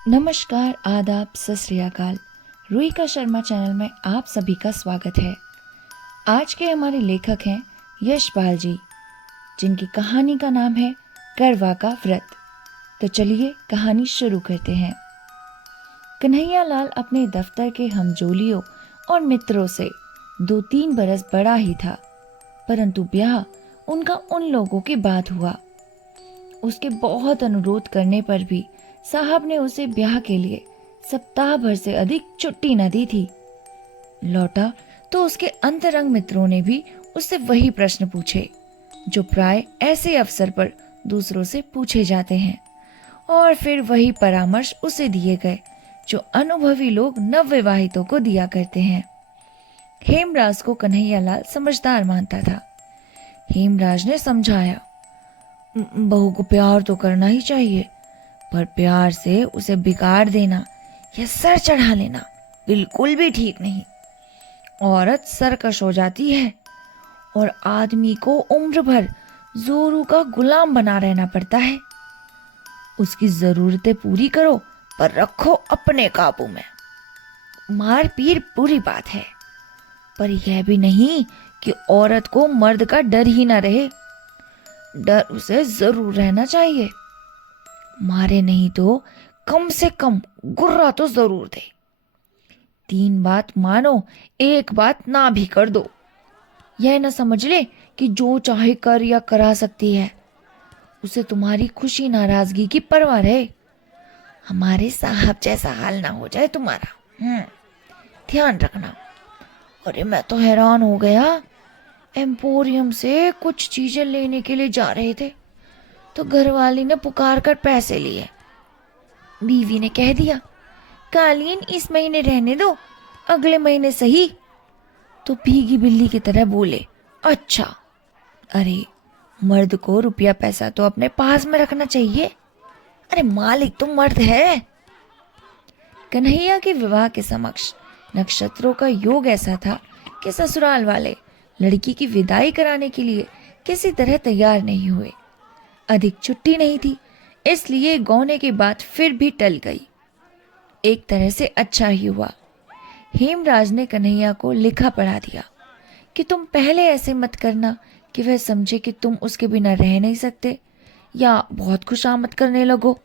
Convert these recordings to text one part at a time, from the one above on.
नमस्कार, आदाब, सत श्री अकाल। रुहिका शर्मा चैनल में आप सभी का स्वागत है। आज के हमारे लेखक हैं यशपाल जी, जिनकी कहानी का नाम है करवा का व्रत। तो चलिए कहानी शुरू करते हैं। कन्हैया लाल अपने दफ्तर के हमजोलियों और मित्रों से 2-3 बरस बड़ा ही था, परंतु ब्याह उनका उन लोगों के बाद हुआ। उसके बहुत अनुरोध करने पर भी साहब ने उसे ब्याह के लिए सप्ताह भर से अधिक छुट्टी न दी थी। लौटा तो उसके अंतरंग मित्रों ने भी उससे वही प्रश्न पूछे जो प्राय ऐसे अवसर पर दूसरों से पूछे जाते हैं, और फिर वही परामर्श उसे दिए गए जो अनुभवी लोग नवविवाहितों को दिया करते हैं। हेमराज को कन्हैयालाल समझदार मानता था। हेमराज ने समझाया, बहू को प्यार तो करना ही चाहिए, पर प्यार से उसे बिगाड़ देना या सर चढ़ा लेना बिल्कुल भी ठीक नहीं। औरत सरकश हो जाती है और आदमी को उम्र भर जोरू का गुलाम बना रहना पड़ता है। उसकी जरूरतें पूरी करो, पर रखो अपने काबू में। मार पीर बुरी बात है, पर यह भी नहीं कि औरत को मर्द का डर ही ना रहे। डर उसे जरूर रहना चाहिए। मारे नहीं तो कम से कम गुर्रा तो जरूर दे। 3 बात मानो, 1 बात ना भी कर दो। यह न समझ ले कि जो चाहे कर या करा सकती है। उसे तुम्हारी खुशी नाराजगी की परवाह है। हमारे साहब जैसा हाल ना हो जाए तुम्हारा, ध्यान रखना। अरे मैं तो हैरान हो गया। एम्पोरियम से कुछ चीजें लेने के लिए जा रहे थे तो घरवाली ने पुकार कर पैसे लिए। बीवी ने कह दिया, कालीन इस महीने रहने दो, अगले महीने सही। तो भीगी बिल्ली की तरह बोले, अच्छा। अरे मर्द को रुपया पैसा तो अपने पास में रखना चाहिए। अरे मालिक तो मर्द है। कन्हैया के विवाह के समक्ष नक्षत्रों का योग ऐसा था कि ससुराल वाले लड़की की विदाई कराने के लिए किसी तरह तैयार नहीं हुए। अधिक छुट्टी नहीं थी, इसलिए गौने की बात फिर भी टल गई। एक तरह से अच्छा ही हुआ। हेमराज ने कन्हैया को लिखा पढ़ा दिया कि तुम पहले ऐसे मत करना कि वह समझे कि तुम उसके बिना रह नहीं सकते, या बहुत खुशामद करने लगो।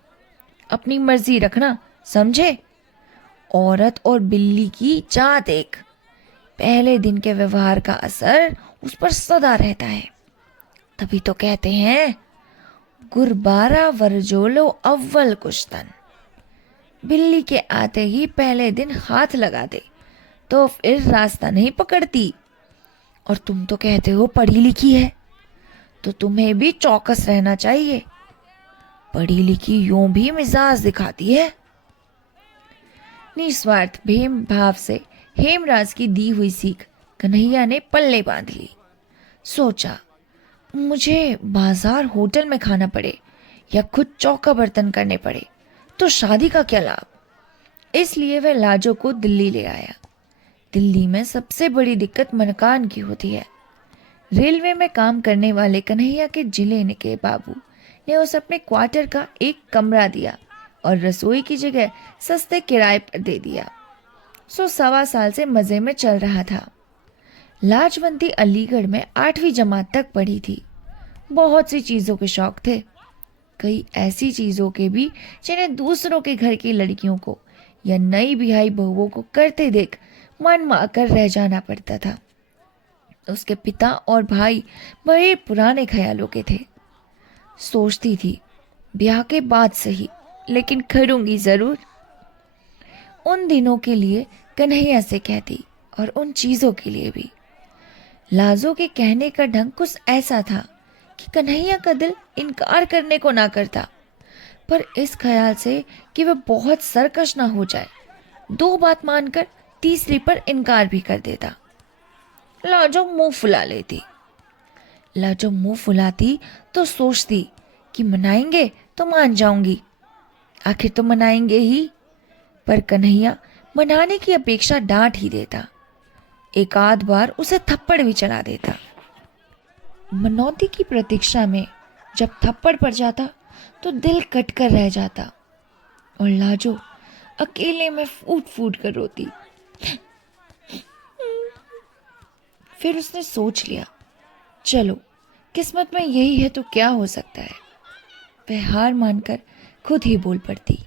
अपनी मर्जी रखना, समझे। औरत और बिल्ली की जात एक। पहले दिन के व्यवहार का असर उस पर सदा रहता है। तभी तो कहते हैं, गुरबारा वरजोलो अव्वल कुश्तन। बिल्ली के आते ही पहले दिन हाथ लगा दे तो फिर रास्ता नहीं पकड़ती। और तुम तो कहते हो पढ़ी लिखी है, तो तुम्हें भी चौकस रहना चाहिए। पढ़ी लिखी यूं भी मिजाज दिखाती है। निस्वार्थ प्रेम भाव से हेमराज की दी हुई सीख कन्हैया ने पल्ले बांध ली। सोचा, मुझे बाजार होटल में खाना पड़े या खुद चौका बर्तन करने पड़े तो शादी का क्या लाभ। इसलिए वह लाजो को दिल्ली ले आया। दिल्ली में सबसे बड़ी दिक्कत मकान की होती है। रेलवे में काम करने वाले कन्हैया के जिले के बाबू ने उसे अपने क्वार्टर का एक कमरा दिया और रसोई की जगह सस्ते किराए पर दे दिया। सो 1.25 साल से मजे में चल रहा था। लाजवंती अलीगढ़ में 8वीं जमात तक पढ़ी थी। बहुत सी चीजों के शौक थे, कई ऐसी चीजों के भी जिन्हें दूसरों के घर की लड़कियों को या नई बिहाई बहुओं को करते देख मन माकर रह जाना पड़ता था। उसके पिता और भाई बड़े पुराने ख्यालों के थे। सोचती थी, ब्याह के बाद सही, लेकिन करूंगी जरूर। उन दिनों के लिए कन्हैया से कहती और उन चीजों के लिए भी। लाजो के कहने का ढंग कुछ ऐसा था कि कन्हैया का दिल इनकार करने को ना करता, पर इस ख्याल से कि वह बहुत सरकश ना हो जाए, 2 बात मानकर तीसरी पर इनकार भी कर देता। लाजो मुंह फुला लेती। लाजो मुंह फुलाती तो सोचती कि मनाएंगे तो मान जाऊंगी, आखिर तो मनाएंगे ही। पर कन्हैया मनाने की अपेक्षा डांट ही देता। एक आध बार उसे थप्पड़ भी चला देता। मनौती की प्रतीक्षा में जब थप्पड़ पड़ जाता तो दिल कटकर रह जाता। और लाजो अकेले में फूट फूट कर रोती। फिर उसने सोच लिया, चलो किस्मत में यही है तो क्या हो सकता है। वह हार मानकर खुद ही बोल पड़ती।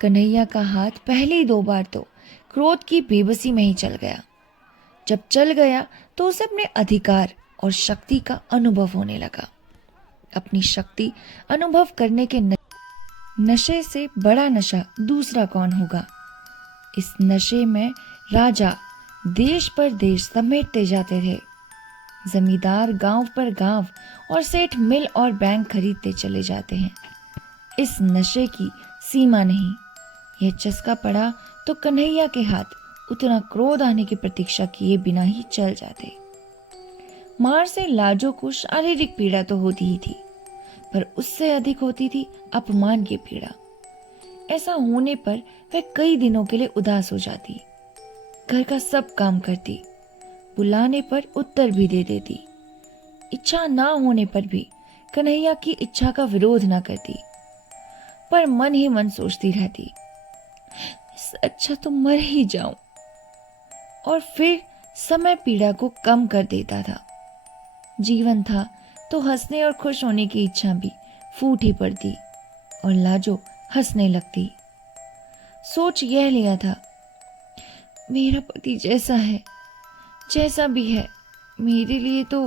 कन्हैया का हाथ पहली 2 बार तो क्रोध की बेबसी में ही चल गया। जब चल गया तो उसे अपने अधिकार और शक्ति का अनुभव होने लगा। अपनी शक्ति अनुभव करने के नशे से बड़ा नशा दूसरा कौन होगा। इस नशे में राजा देश पर देश समेटते जाते थे। जमींदार गांव पर गांव और सेठ मिल और बैंक खरीदते चले जाते हैं। इस नशे की सीमा नहीं। यह चस्का पड़ा तो कन्हैया के हाथ उतना क्रोध आने की प्रतीक्षा किए बिना ही चल जाते। मार से लाजो को शारीरिक पीड़ा तो होती ही थी, पर उससे अधिक होती थी अपमान की पीड़ा। ऐसा होने पर वह कई दिनों के लिए उदास हो जाती। घर का सब काम करती, बुलाने पर उत्तर भी दे देती। इच्छा ना होने पर भी कन्हैया की इच्छा का विरोध ना करती, पर मन ही मन सोचती रहती, इससे अच्छा तो मर ही जाऊं। और फिर समय पीड़ा को कम कर देता था। जीवन था तो हंसने और खुश होने की इच्छा भी फूट ही पड़ती और लाजो हंसने लगती। सोच यह लिया था, मेरा पति जैसा है, जैसा भी है, मेरे लिए तो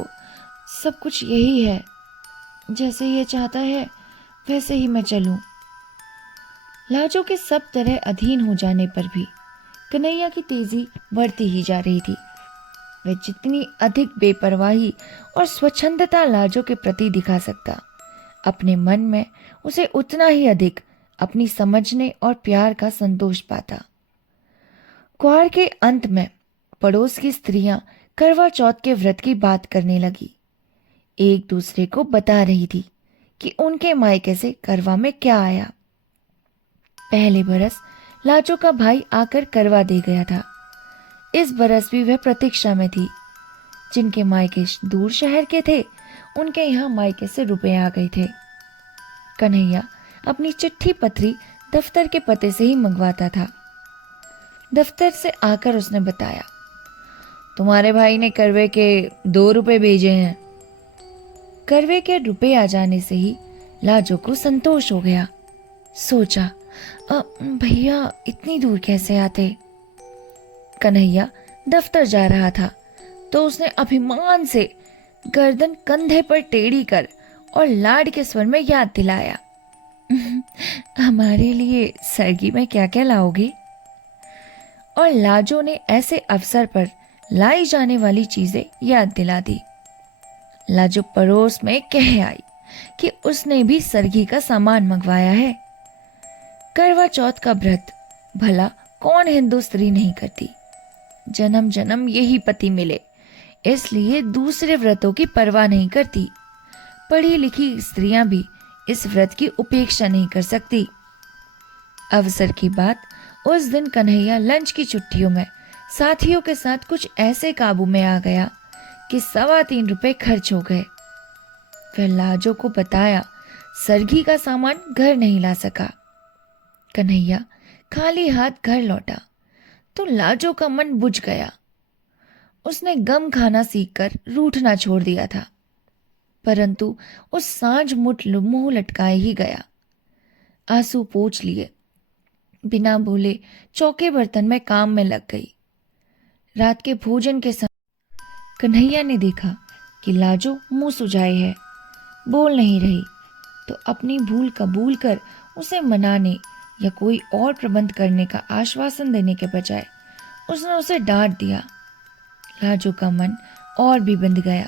सब कुछ यही है। जैसे ये चाहता है वैसे ही मैं चलूं। लाजो के सब तरह अधीन हो जाने पर भी कन्हैया की तेजी बढ़ती ही जा रही थी। वह जितनी अधिक बेपरवाही और स्वच्छंदता लाजो के प्रति दिखा सकता, अपने मन में उसे उतना ही अधिक अपनी समझने और प्यार का संतोष पाता। कुआर के अंत में पड़ोस की स्त्रियां करवा चौथ के व्रत की बात करने लगी। एक दूसरे को बता रही थी कि उनके मायके से करवा में क्या आया। पहले बरस लाजो का भाई आकर करवा दे गया था। इस बरस भी वह प्रतीक्षा में थी। जिनके मायके दूर शहर के थे, उनके यहाँ मायके से रुपए आ गए थे। कन्हैया अपनी चिट्ठी पत्री दफ्तर के पते से ही मंगवाता था। दफ्तर से आकर उसने बताया, तुम्हारे भाई ने करवे के 2 रुपए भेजे हैं। करवे के रुपए आ जाने से ही लाजो को संतोष हो गया। सोचा, भैया इतनी दूर कैसे आते। कन्हैया दफ्तर जा रहा था तो उसने अभिमान से गर्दन कंधे पर टेढ़ी कर और लाड के स्वर में याद दिलाया, हमारे लिए सरगी में क्या क्या लाओगे। और लाजो ने ऐसे अवसर पर लाई जाने वाली चीजें याद दिला दी। लाजो पड़ोस में कह आई कि उसने भी सरगी का सामान मंगवाया है। करवा चौथ का व्रत भला कौन हिंदू स्त्री नहीं करती। जन्म जन्म यही पति मिले, इसलिए दूसरे व्रतों की परवाह नहीं करती। पढ़ी लिखी स्त्रियां भी इस व्रत की उपेक्षा नहीं कर सकती। अवसर की बात, उस दिन कन्हैया लंच की छुट्टियों में साथियों के साथ कुछ ऐसे काबू में आ गया कि 3.25 रुपए खर्च हो गए। फिर लाजो को बताया, सरगी का सामान घर नहीं ला सका। कन्हैया खाली हाथ घर लौटा तो लाजो का मन बुझ गया। उसने गम खाना सीखकर रूठना छोड़ दिया था, परंतु उस सांझ मुंह लटकाए ही गया। आंसू पोंछ लिए, बिना बोले चौके बर्तन में काम में लग गई। रात के भोजन के समय कन्हैया ने देखा कि लाजो मुंह सुजाए है, बोल नहीं रही, तो अपनी भूल कबूल कर उसे मनाने या कोई और प्रबंध करने का आश्वासन देने के बजाय उसने उसे डांट दिया। लाजो का मन और भी बंध गया।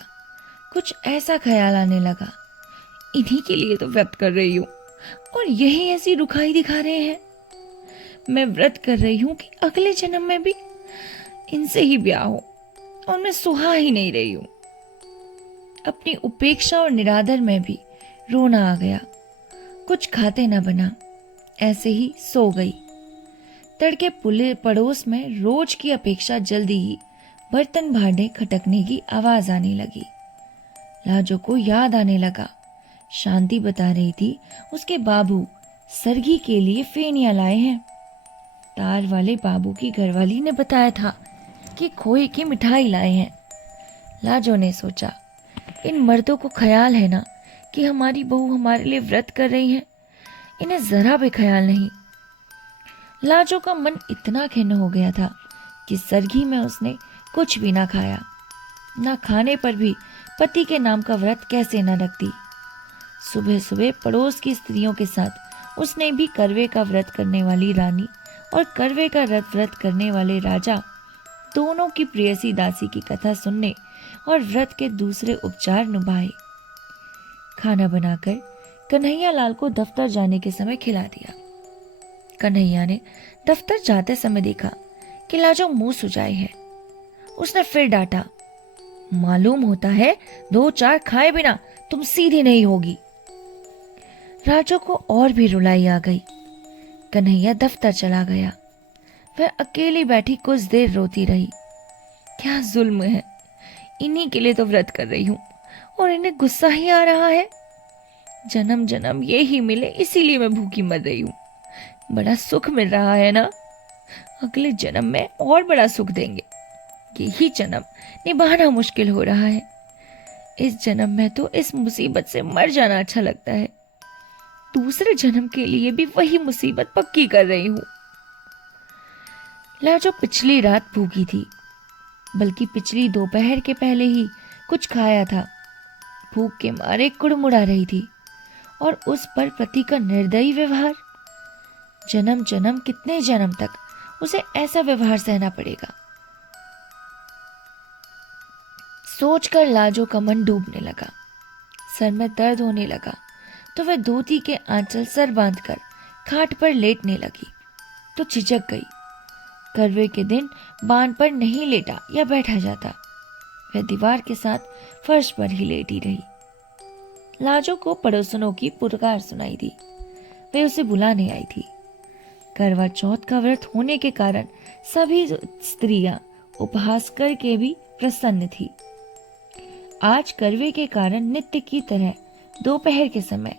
कुछ ऐसा ख्याल आने लगा, इन्हीं के लिए तो व्रत कर रही हूं और यही ऐसी रुखाई दिखा रहे हैं। मैं व्रत कर रही हूं कि अगले जन्म में भी इनसे ही ब्याह हो, और मैं सुहा ही नहीं रही हूं। अपनी उपेक्षा और निरादर में भी रोना आ गया। कुछ खाते ना बना, ऐसे ही सो गई। तड़के पुले पड़ोस में रोज की अपेक्षा जल्दी ही बर्तन भांडे खटकने की आवाज आने लगी। लाजो को याद आने लगा, शांति बता रही थी उसके बाबू सरगी के लिए फेनियां लाए हैं। तार वाले बाबू की घरवाली ने बताया था कि खोए की मिठाई लाए हैं। लाजो ने सोचा, इन मर्दों को ख्याल है ना कि हमारी बहू हमारे लिए व्रत कर रही है? इन्हें जरा भी ख्याल नहीं। लाजो का मन इतना खिन्न हो गया था कि सरगी में उसने कुछ भी ना खाया। ना खाने पर भी पति के नाम का व्रत कैसे न रखती। सुबह सुबह पड़ोस की स्त्रियों के साथ उसने भी करवे का व्रत करने वाली रानी और करवे का व्रत करने वाले राजा दोनों की प्रेयसी दासी की कथा सुनने और व्रत के दूसरे उपचार निभाए। खाना बनाकर कन्हैया लाल को दफ्तर जाने के समय खिला दिया। कन्हैया ने दफ्तर जाते समय देखा कि लाजो मुंह सुजाए है। उसने फिर डांटा, मालूम होता है 2-4 खाए बिना तुम सीधी नहीं होगी। राजो को और भी रुलाई आ गई। कन्हैया दफ्तर चला गया। वह अकेली बैठी कुछ देर रोती रही। क्या जुल्म है, इन्हीं के लिए तो व्रत कर रही हूं और इन्हें गुस्सा ही आ रहा है। जन्म जन्म ये ही मिले इसीलिए मैं भूखी मर रही हूं। बड़ा सुख मिल रहा है ना, अगले जन्म में और बड़ा सुख देंगे। यही जन्म निभाना मुश्किल हो रहा है। इस जन्म में तो इस मुसीबत से मर जाना अच्छा लगता है। दूसरे जन्म के लिए भी वही मुसीबत पक्की कर रही हूं। लाजो पिछली रात भूखी थी, बल्कि पिछली दोपहर के पहले ही कुछ खाया था। भूख के मारे कुड़मुड़ा रही थी और उस पर पति का निर्दयी व्यवहार। जन्म जन्म कितने जन्म तक उसे ऐसा व्यवहार सहना पड़ेगा। सोचकर लाजो का मन डूबने लगा। सर में दर्द होने लगा तो वह धोती के आंचल सर बांधकर खाट पर लेटने लगी तो झिझक गई। करवे के दिन बांध पर नहीं लेटा या बैठा जाता। वह दीवार के साथ फर्श पर ही लेटी रही। लाजो को पड़ोसनों की पुकार सुनाई दी। वे उसे बुलाने आई थी। करवा चौथ का व्रत होने के कारण सभी स्त्रियां उपहास करके भी प्रसन्न थी। आज करवे के कारण नित्य की तरह दोपहर के समय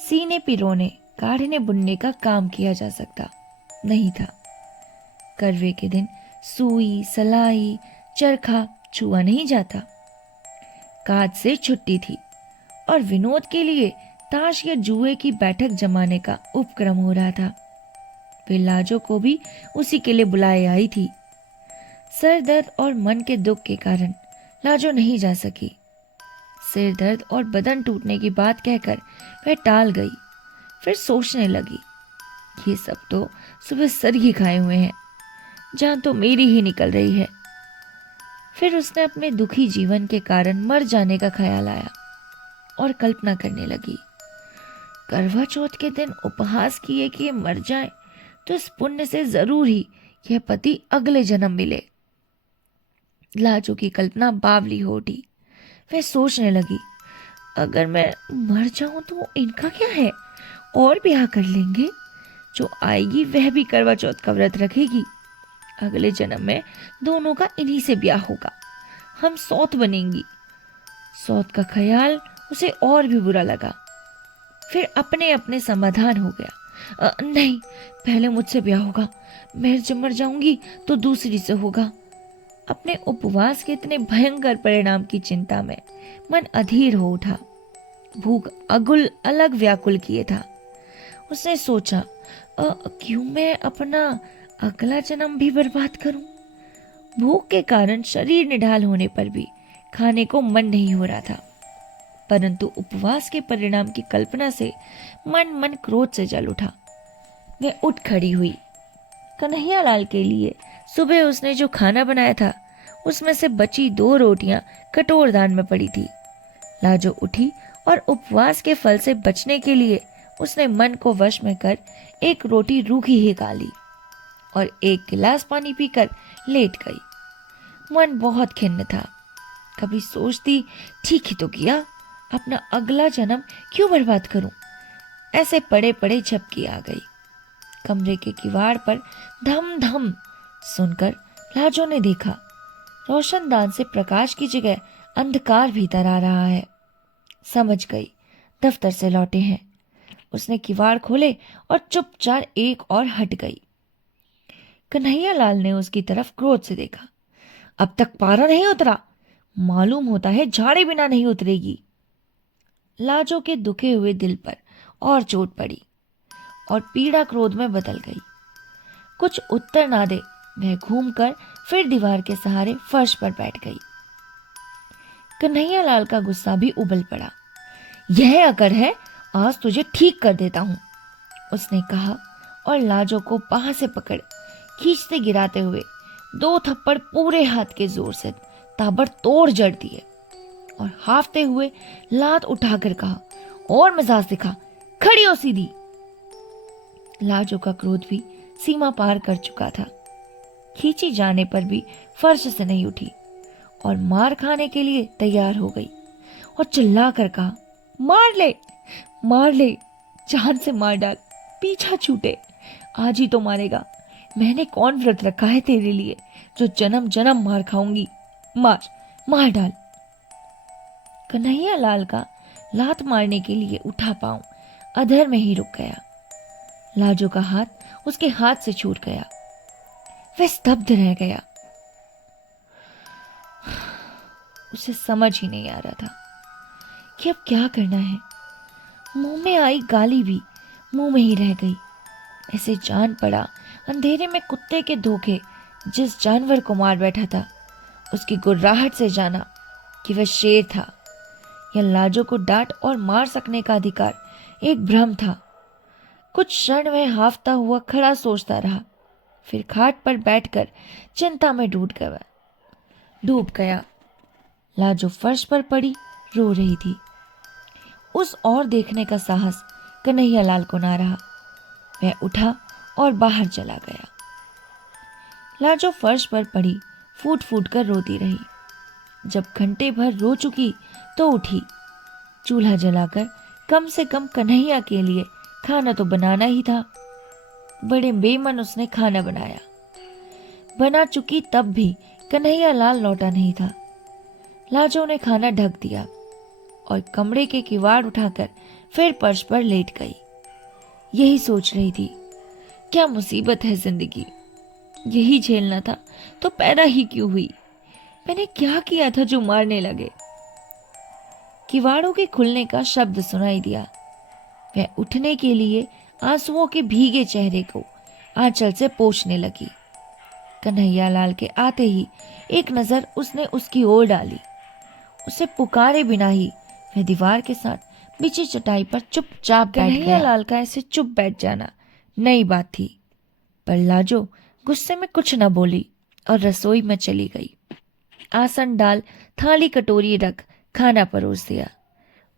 सीने पिरोने काढ़ने बुनने का काम किया जा सकता नहीं था। करवे के दिन सुई सलाई चरखा छुआ नहीं जाता। काज से छुट्टी थी और विनोद के लिए ताश या जुए की बैठक जमाने का उपक्रम हो रहा था। वे लाजो को भी उसी के लिए बुलाए आई थी। सर दर्द और मन के दुख के कारण लाजो नहीं जा सकी। सिर दर्द और बदन टूटने की बात कहकर वह टाल गई। फिर सोचने लगी, ये सब तो सुबह सर ही खाए हुए हैं, जान तो मेरी ही निकल रही है। फिर उसने अपने दुखी जीवन के कारण मर जाने का ख्याल आया और कल्पना करने लगी, करवा चौथ के दिन उपहास किए कि मर जाए तो इस पुण्य से जरूर ही यह पति अगले जन्म मिले। लाजो की कल्पना बावली हो उठी। वह सोचने लगी, अगर मैं मर जाऊं तो इनका क्या है, और ब्याह कर लेंगे। जो आएगी वह भी करवा चौथ का व्रत रखेगी। अगले जन्म में दोनों का इन्हीं से ब्याह होगा। हम सौत बनेंगी। सौत का ख्याल उसे और भी बुरा लगा। फिर अपने अपने समाधान हो गया, नहीं, पहले मुझसे ब्याह होगा। मैं जब मर जाऊंगी तो दूसरी से होगा। अपने उपवास के इतने भयंकर परिणाम की चिंता में मन अधीर हो उठा। भूख अगुल अलग व्याकुल किए था। उसने सोचा, क्यों मैं अपना अगला जन्म भी बर्बाद करूं। भूख के कारण शरीर निढाल होने पर भी खाने को मन नहीं हो रहा था, परंतु उपवास के परिणाम की कल्पना से मन क्रोध से जल उठा। वह उठ खड़ी हुई। कन्हैया लाल के लिए सुबह उसने जो खाना बनाया था उसमें से बची 2 रोटियां कटोरदान में पड़ी थी। लाजो उठी और उपवास के फल से बचने के लिए उसने मन को वश में कर 1 रोटी रूखी ही खा ली और 1 गिलास पानी पीकर लेट गई। मन बहुत खिन्न था। कभी सोचती, ठीक ही तो किया, अपना अगला जन्म क्यों बर्बाद करूं। ऐसे पड़े पड़े झपकी आ गई। कमरे के किवाड़ पर धम धम सुनकर लाजो ने देखा, रोशनदान से प्रकाश की जगह अंधकार भीतर आ रहा है। समझ गई, दफ्तर से लौटे हैं। उसने किवाड़ खोले और चुपचाप एक और हट गई। कन्हैया लाल ने उसकी तरफ क्रोध से देखा। अब तक पारा नहीं उतरा, मालूम होता है झाड़े बिना नहीं उतरेगी। लाजो के दुखे हुए दिल पर और चोट पड़ी और पीड़ा क्रोध में बदल गई। कुछ उत्तर ना दे वह घूमकर फिर दीवार के सहारे फर्श पर बैठ गई। कन्हैया लाल का गुस्सा भी उबल पड़ा। यह अकड़ है, आज तुझे ठीक कर देता हूं, उसने कहा और लाजो को बाह से पकड़ खींचते गिराते हुए 2 थप्पड़ पूरे हाथ के जोर से ताबड़तोड़ जड़ दिए और हाफते हुए लात उठाकर कहा, और मिजाज दिखा, खड़ी हो सीधी। लाजो का क्रोध भी सीमा पार कर चुका था। खींची जाने पर भी फर्श से नहीं उठी और मार खाने के लिए तैयार हो गई और चिल्ला कर कहा, मार ले, जान से मार डाल, पीछा छूटे, आज ही तो मारेगा। मैंने कौन व्रत रखा है तेरे लिए जो जन्म जन्म मार खाऊंगी, मार डाल। कन्हैया लाल का लात मारने के लिए उठा पांव अधर में ही रुक गया। लाजो का हाथ उसके हाथ से छूट गया। वह स्तब्ध रह गया। उसे समझ ही नहीं आ रहा था कि अब क्या करना है। मुंह में आई गाली भी मुंह में ही रह गई। ऐसे जान पड़ा अंधेरे में कुत्ते के धोखे जिस जानवर को मार बैठा था उसकी गुर्राहट से जाना कि वह शेर था या लाजो को डांट और मार सकने का अधिकार एक भ्रम था। कुछ क्षण वह हाफता हुआ खड़ा सोचता रहा, फिर खाट पर बैठकर चिंता में डूब गया। लाजो फर्श पर पड़ी रो रही थी। उस और देखने का साहस कन्हैया लाल को ना रहा। वह उठा और बाहर चला गया। लाजो फर्श पर पड़ी फूट फूट कर रोती रही। जब घंटे भर रो चुकी तो उठी। चूल्हा जलाकर कम से कम कन्हैया के लिए खाना तो बनाना ही था। बड़े बेमन उसने खाना बनाया। बना चुकी तब भी कन्हैया लाल लौटा नहीं था। लाजो ने खाना ढक दिया और कमरे के किवाड़ उठाकर फिर फर्श पर लेट गई। यही सोच रही थी, क्या मुसीबत है जिंदगी, यही झेलना था तो पैदा ही क्यों हुई। मैंने क्या किया था जो मारने लगे। किवाड़ों के खुलने का शब्द सुनाई दिया। वह उठने के लिए आंसुओं के भीगे चेहरे को आंचल से पोंछने लगी। कन्हैया लाल के आते ही एक नजर उसने उसकी ओर डाली। उसे पुकारे बिना ही वह दीवार के साथ बिछी चटाई पर चुपचाप बैठ गया। कन्हैया लाल का ऐसे चुप बैठ जाना नई बात थी, पर लाजो गुस्से में कुछ न बोली और रसोई में चली गई। आसन डाल थाली कटोरी रख खाना परोस दिया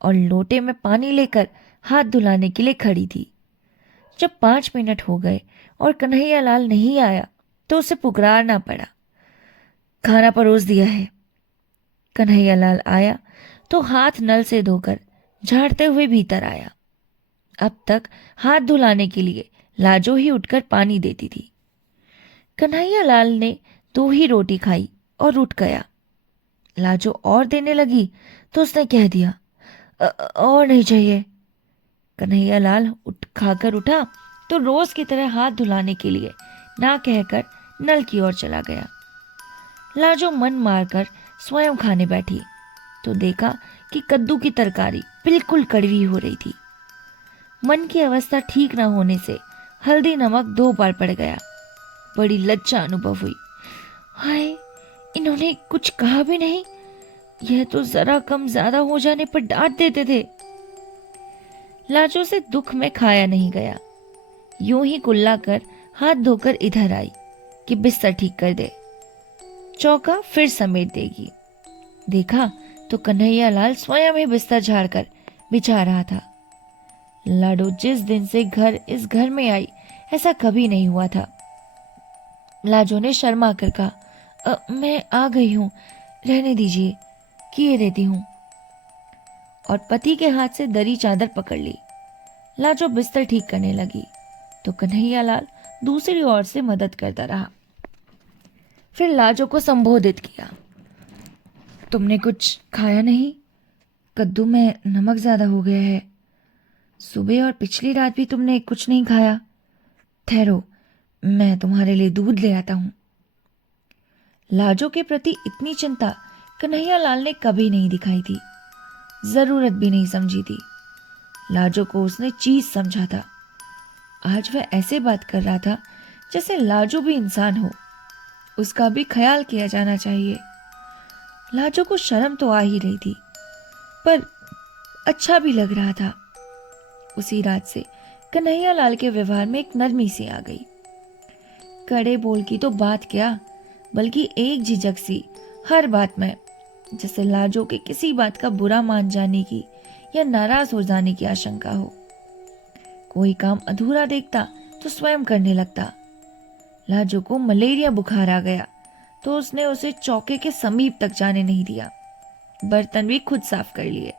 और लोटे में पानी लेकर हाथ धुलाने के लिए खड़ी थी। जब 5 मिनट हो गए और कन्हैया लाल नहीं आया तो उसे पुकारना पड़ा। खाना परोस दिया है। कन्हैया लाल आया तो हाथ नल से धोकर झाड़ते हुए भीतर आया। अब तक हाथ धुलाने के लिए लाजो ही उठकर पानी देती थी। कन्हैया लाल ने 2 ही रोटी खाई और उठ गया। लाजो और देने लगी तो उसने कह दिया, और नहीं चाहिए। कन्हैया लाल खाकर उठा तो रोज की तरह हाथ धुलाने के लिए ना कहकर नल की ओर चला गया। लाजो मन मारकर स्वयं खाने बैठी तो देखा कि कद्दू की तरकारी बिल्कुल कड़वी हो रही थी। मन की अवस्था ठीक न होने से हल्दी नमक 2 बार पड़ गया। बड़ी लज्जा अनुभव हुई। हाय, इन्होंने कुछ कहा भी नहीं। यह तो जरा कम ज्यादा हो जाने पर डांट देते थे। लाजो से दुख में खाया नहीं गया। यूं ही कुल्ला कर हाथ धोकर इधर आई कि बिस्तर ठीक कर दे, चौका फिर समेट देगी। देखा तो कन्हैया लाल स्वयं ही बिस्तर झाड़कर बिछा रहा था। लाडो जिस दिन से इस घर में आई ऐसा कभी नहीं हुआ था। लाजो ने शर्मा कर कहा, मैं आ गई हूं, रहने दीजिए, किए देती हूं, और पति के हाथ से दरी चादर पकड़ ली। लाजो बिस्तर ठीक करने लगी तो कन्हैया लाल दूसरी ओर से मदद करता रहा। फिर लाजो को संबोधित किया, तुमने कुछ खाया नहीं? कद्दू में नमक ज्यादा हो गया है। सुबह और पिछली रात भी तुमने कुछ नहीं खाया। ठहरो, मैं तुम्हारे लिए दूध ले आता हूं। लाजो के प्रति इतनी चिंता कन्हैयालाल ने कभी नहीं दिखाई थी, जरूरत भी नहीं समझी थी। लाजो को उसने चीज समझा था। आज वह ऐसे बात कर रहा था जैसे लाजो भी इंसान हो, उसका भी ख्याल किया जाना चाहिए। लाजो को शर्म तो आ ही रही थी, पर अच्छा भी लग रहा था। उसी रात से कन्हैयालाल के व्यवहार में एक नरमी सी आ गई। कड़े बोल की तो बात क्या, बल्कि एक झिझक सी हर बात में, जैसे लाजो के किसी बात का बुरा मान जाने की या नाराज हो जाने की आशंका हो। कोई काम अधूरा देखता तो स्वयं करने लगता। लाजो को मलेरिया बुखार आ गया तो उसने उसे चौके के समीप तक जाने नहीं दिया। बर्तन भी खुद साफ कर लिए।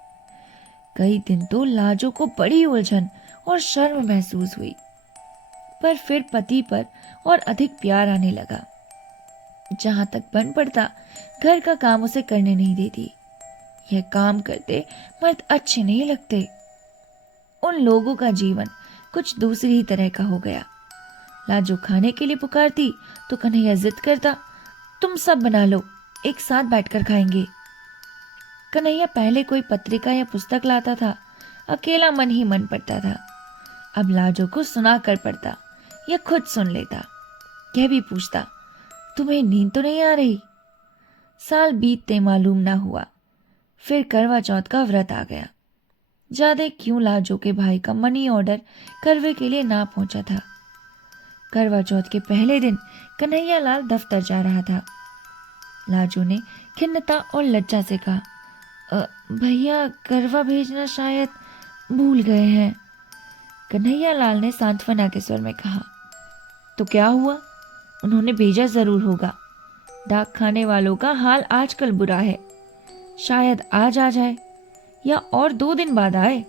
कई दिन तो लाजो को बड़ी उलझन और शर्म महसूस हुई, पर फिर पति पर और अधिक प्यार आने लगा। जहां तक बन पड़ता, घर का काम उसे करने नहीं देती। यह काम करते मर्द अच्छे नहीं लगते। उन लोगों का जीवन कुछ दूसरी ही तरह का हो गया। लाजो खाने के लिए पुकारती तो कन्हैया जिद करता, तुम सब बना लो, एक साथ बैठकर खाएंगे। कन्हैया पहले कोई पत्रिका या पुस्तक लाता था, अकेला मन ही मन पड़ता था। अब लाजो को सुना कर पड़ता या खुद सुन लेता। यह भी पूछता, तुम्हें नींद तो नहीं आ रही? साल बीतते मालूम ना हुआ। फिर करवा चौथ का व्रत आ गया। ज्यादा क्यों लाजो के भाई का मनी ऑर्डर करवे के लिए ना पहुंचा था। करवा चौथ के पहले दिन कन्हैयालाल दफ्तर जा रहा था। लाजो ने खिन्नता और लज्जा से कहा, भैया करवा भेजना शायद भूल गए हैं। कन्हैयालाल ने सांत्वना के स्वर में कहा, तो क्या हुआ, उन्होंने भेजा जरूर होगा। डाक खाने वालों का हाल आजकल बुरा है, शायद आज आ जाए या और 2 दिन बाद आए।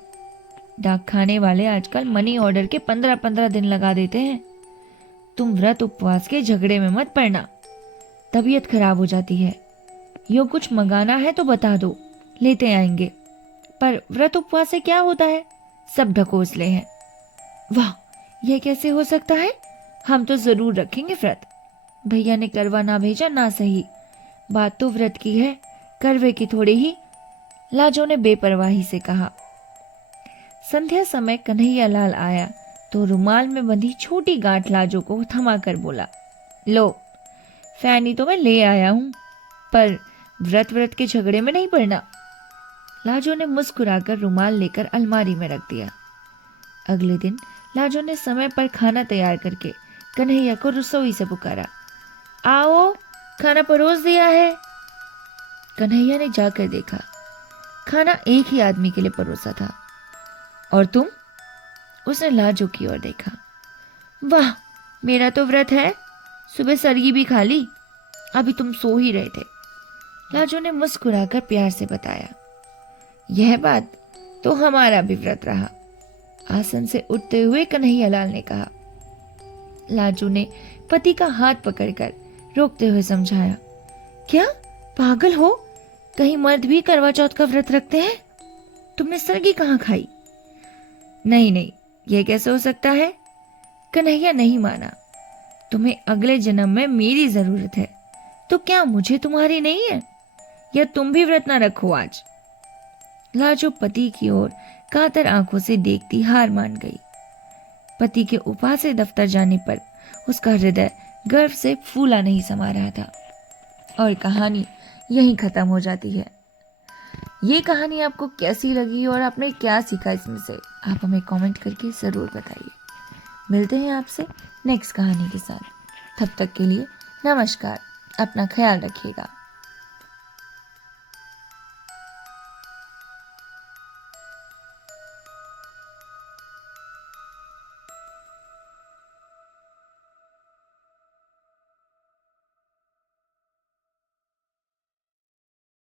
डाक खाने वाले आजकल मनी ऑर्डर के 15-15 दिन लगा देते हैं। तुम व्रत उपवास के झगड़े में मत पड़ना, तबीयत खराब हो जाती है। यो कुछ मंगाना है तो बता दो, लेते आएंगे। पर व्रत उपवास से क्या होता है, सब ढकोसले हैं। वाह, यह कैसे हो सकता है? हम तो जरूर रखेंगे व्रत। भैया ने करवा ना भेजा ना सही, बात तो व्रत की है, करवे की थोड़ी ही। लाजो ने बेपरवाही से कहा। संध्या समय कन्हैयालाल आया तो रुमाल में बंधी छोटी गांठ लाजो को थमाकर बोला, लो, फैनी तो मैं ले आया हूं, पर व्रत के झगड़े में नहीं पड़ना। लाजो ने मुस्कुराकर रुमाल लेकर अलमारी में रख दिया। अगले दिन लाजो ने समय पर खाना तैयार करके कन्हैया को रसोई से पुकारा, आओ, खाना परोस दिया है। कन्हैया ने जाकर देखा, खाना एक ही आदमी के लिए परोसा था। और तुम? उसने लाजो की ओर देखा। वाह, मेरा तो व्रत है, सुबह सरगी भी खा ली, अभी तुम सो ही रहे थे। लाजो ने मुस्कुराकर प्यार से बताया। यह बात तो हमारा भी व्रत रहा, आसन से उठते हुए कन्हैयालाल ने कहा। लाजो ने पति का हाथ पकड़कर रोकते हुए समझाया, क्या पागल हो, कहीं मर्द भी करवा चौथ का व्रत रखते हैं? तुमने सरगी कहाँ खाई? नहीं नहीं, यह कैसे हो सकता है? कन्हैया नहीं माना। तुम्हें अगले जन्म में मेरी जरूरत है, तो क्या मुझे तुम्हारी नहीं है? या तुम भी व्रत न रखो आज? लाजो पति की ओर कातर आंखों से देखती हार मान गई। पति के उपास से दफ्तर जाने पर उसका हृदय गर्व से फूला नहीं समा रहा था। और कहानी यहीं खत्म हो जाती है। ये कहानी आपको कैसी लगी और आपने क्या सीखा इसमें से, आप हमें कमेंट करके ज़रूर बताइए। मिलते हैं आपसे नेक्स्ट कहानी के साथ। तब तक के लिए नमस्कार, अपना ख्याल रखिएगा।